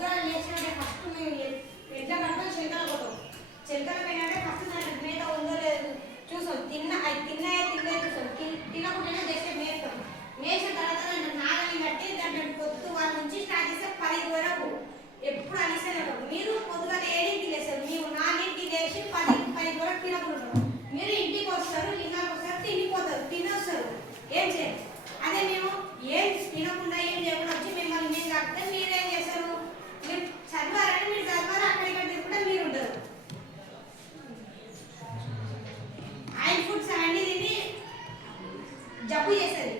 పొద్దుగాల లేచినట్టే ఫస్ట్ మేము ఎట్లా పట్టుకొని చెలకల పోతాం చెలకల పోయినాడే ఫస్ట్ దానికి మేత ఉందో లేదు చూసాం తిన్న అది తిన్నాయా తిన్నాయా చూసాం తినకుండానే జస్ట్ మేస్తాం. మేసిన తర్వాత దాంట్లో నాగలి కట్టి దాంట్లో పొద్దు వాళ్ళ నుంచి స్టార్ట్ చేస్తే పది వరకు ఎప్పుడు అలిసేనే మీరు పొద్దుగాల ఏడింటికి లేస్తారు. మేము నాలుగింటికి లేచి పది పది వరకు తినకుండా మీరు జబ్బు చేసేది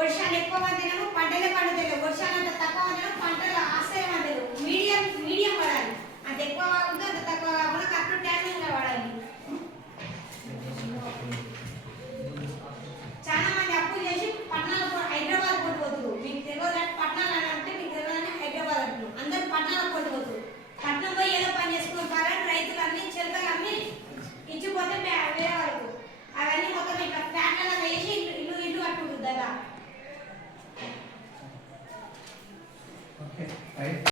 ವರ್ಷ ನೆಪ್ಪ ಮಾಡಿದೆ ನಾವು ಪಂಡೆಲೆ